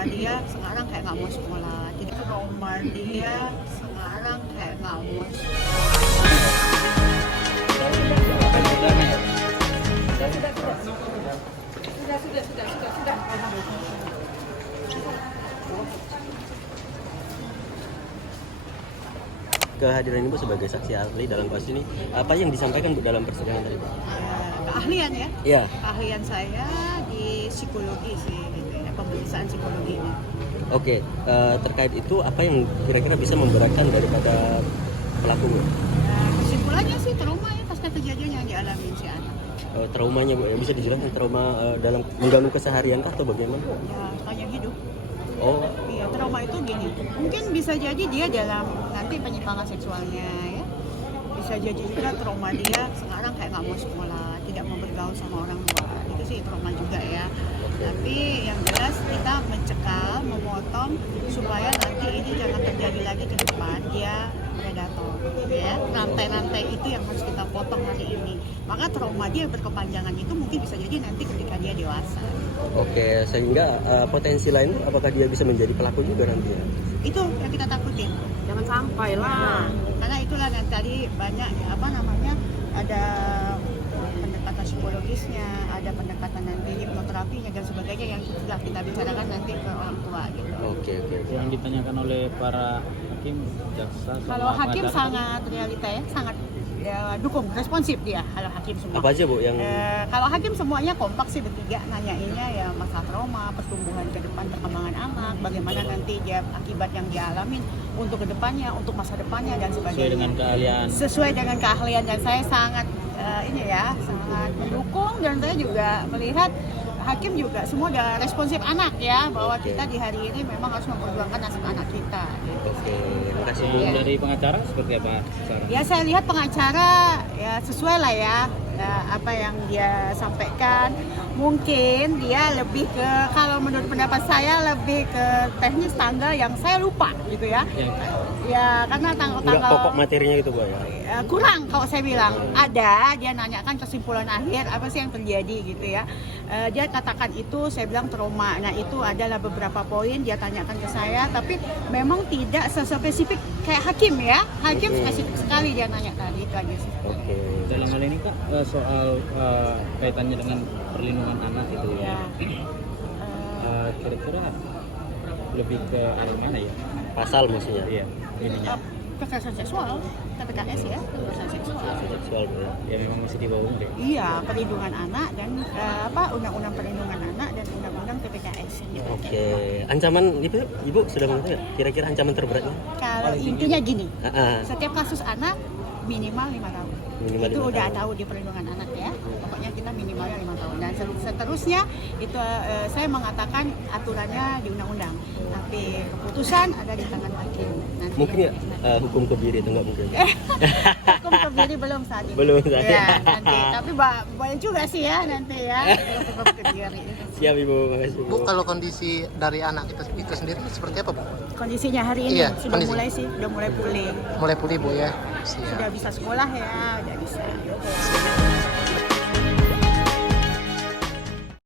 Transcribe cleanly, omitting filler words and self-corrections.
trauma dia sekarang kayak nggak mau sekolah. Jadi trauma dia sekarang kayak nggak mau Kehadiran Ibu sebagai saksi ahli dalam kasus ini, apa yang disampaikan Bu dalam persidangan tadi, Pak? keahlian ya. Iya. Keahlian saya di psikologi sih, gitu ya, pemeriksaan psikologi ini. Oke, terkait itu apa yang kira-kira bisa memberatkan daripada pelaku, Bu? Kesimpulannya sih trauma ya pasca kejadian yang dialami si anak. Traumanya, Bu, ya bisa dijelaskan trauma dalam mengganggu keseharian kah atau bagaimana? Ya, tanya hidup. Oh, Iya, trauma itu gini. Mungkin bisa jadi dia dalam nanti penyimpangan seksualnya ya. Bisa jadi juga trauma dia sekarang kayak nggak mau sekolah, tidak mau bergaul sama orang luar. Itu sih trauma juga ya. Tapi yang jelas kita mencekal, memotong supaya nanti ini jangan terjadi lagi ke depan. Dia predator, ya. Rantai-rantai itu yang harus kita potong hari ini. Maka trauma dia berkepanjangan itu mungkin bisa jadi nanti ketika dia dewasa. oke. Sehingga potensi lain apakah dia bisa menjadi pelaku juga nanti ya? Itu yang kita takutin. Jangan sampai lah. Karena itulah nanti tadi banyak ada pendekatan psikologisnya, ada pendekatan nanti hipnoterapinya dan sebagainya yang sudah kita bicarakan nanti ke orang tua gitu. Oke. Yang ditanyakan oleh para hakim, jaksa, sama Kalau hakim pengacara. sangat realita ya, sangat dukung, responsif dia kalau hakim semua. Apa aja, Bu, yang Kalau hakim semuanya kompak sih bertiga nanyainnya ya masalah trauma, pertumbuhan ke depan, perkembangan anak, bagaimana nanti dia akibat yang dia alamin untuk kedepannya, untuk masa depannya dan sebagainya. Sesuai dengan keahlian. Sesuai dengan keahlian dan saya sangat sangat mendukung dan saya juga melihat hakim juga semua udah responsif anak ya bahwa kita di hari ini memang harus memperjuangkan nasib anak kita. Gitu. Oke, terima kasih, Bu. Yang dari pengacara seperti apa sekarang? Ya saya lihat pengacara ya sesuai lah ya apa yang dia sampaikan. Mungkin dia lebih ke, kalau menurut pendapat saya lebih ke teknis tanggal yang saya lupa gitu ya. Ya karena Enggak tanggal-tanggal pokok materinya itu, Bu, ya? kurang kalau saya bilang. Ada, dia nanyakan kesimpulan akhir apa sih yang terjadi gitu ya. Dia katakan itu, saya bilang trauma. Nah itu adalah beberapa poin dia tanyakan ke saya, tapi memang tidak sespesifik kayak hakim ya. Hakim spesifik sekali dia nanya tadi itu aja sih. Oke. Dalam hal ini Kak, soal kaitannya dengan perlindungan anak itu ya. Kira-kira lebih ke arah mana ya? Pasal maksudnya? Iya, ininya. Kekerasan seksual, KPKS ya, kekerasan seksual. Seksual, Bu, ya? Ya memang mesti di bawah umur ya. Iya, perlindungan anak dan undang-undang perlindungan anak dan undang-undang PPKS. Gitu. Oke. Ancaman Ibu sudah mengetahui nggak? Kira-kira ancaman terberatnya? Kalau intinya gini, Ah, setiap kasus anak minimal 5 tahun. Minimal Itu 5 udah tahun. tahu di perlindungan anak ya. Pokoknya kita minimalnya 5 tahun. Dan seterusnya itu saya mengatakan aturannya di undang-undang. Tapi keputusan ada di tangan hakim. Nanti Mungkin nggak hukum kebiri itu nggak mungkin? hukum kebiri belum saat ini. Belum saat ini. Ya, nanti. Tapi boleh juga sih ya nanti ya. Hukum kebiri. Siap, Ibu, makasih, Bu. Bu, kalau kondisi dari anak itu sendiri seperti apa, Bu? Kondisinya hari ini Iya, sudah kondisi. mulai pulih. Mulai pulih, Bu, ya? Siap. Sudah bisa sekolah ya, udah bisa.